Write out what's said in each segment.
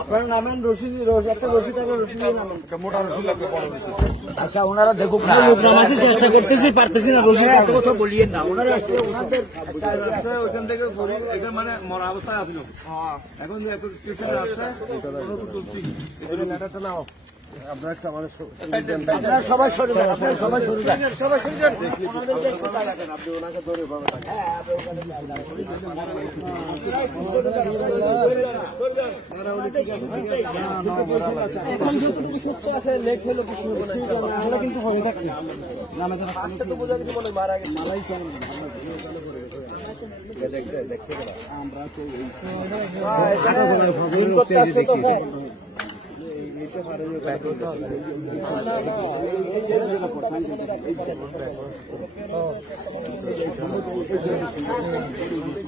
আপনার নামেন রশিদ, একটা রশিদ থাকে, রশিদ নামেন মোটা রশিদ লাগবে, বড় রশিদ। আচ্ছা, ওনারা দেখুক না, নামাজের চেষ্টা করতেছি, পারতেছি না, রশিদ এত কথা বলিয়েন না। ওনারা আসলে ওনাদের ওইখান থেকে এটা মানে মরা অবস্থায় আছিল, এখন এত স্টেশনে আসছে তুলছি লেটারটা নাও। আপনারা সবাই সরে যান, আপনারা সবাই সরে যান, সবাই সরে যান। ওনাদেরকে একটু তাকাতেন, আপনি ওনাকে ধরে ভাবে এখন যতটুকু সত্য আছে লেখ হলো কিছু আমরা কিন্তু হয়ে থাকি নামে তো বোঝা কিছু বলে মারা গেছে মালাই চলে দেখতে আমরা তো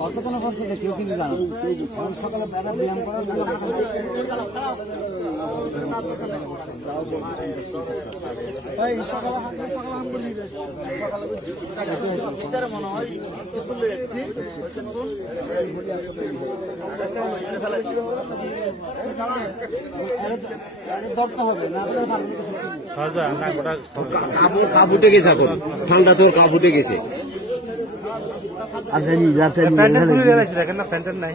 কতক্ষণ করছে কেউ কিন্তু জানো সকালে ব্যায়াম করার মনে হয় কাবুটে গেছে, এখন ঠান্ডা তোর কাবুটে গেছে। দেখেন না প্যান্টের নাই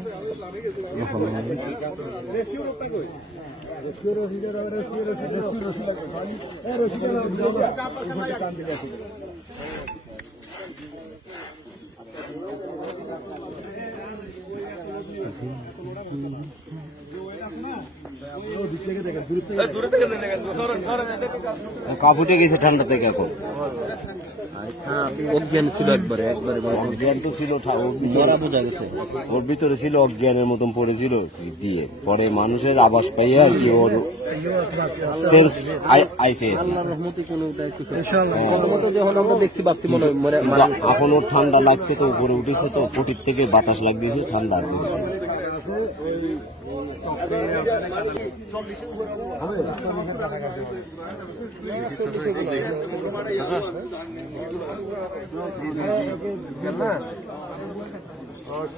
কাবুটে গেছে ঠান্ডা থেকে, এখন অজ্ঞান ছিল, একবারে অজ্ঞান তো ছিল, বোঝা গেছে ওর ভিতরে ছিল, অজ্ঞানের মতন পড়েছিল দিয়ে, পরে মানুষের আবাস পাইয়া আর কি ওর আইসে। এখন ওর ঠান্ডা লাগছে তো, উপরে উঠেছে তো, পটির থেকে বাতাস লাগতেছে, ঠান্ডা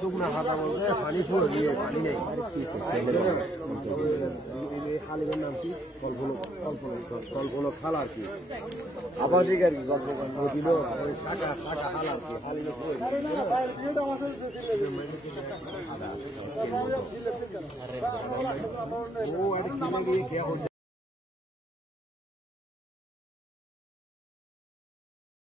শুকনা খাতা বলতে পানি ফুল দিয়ে পানি নেই, খালিবের নাম কি কল্পনা খাল আর কি, আবার ঠিক আর কি গল্প দিল খাল আর কি।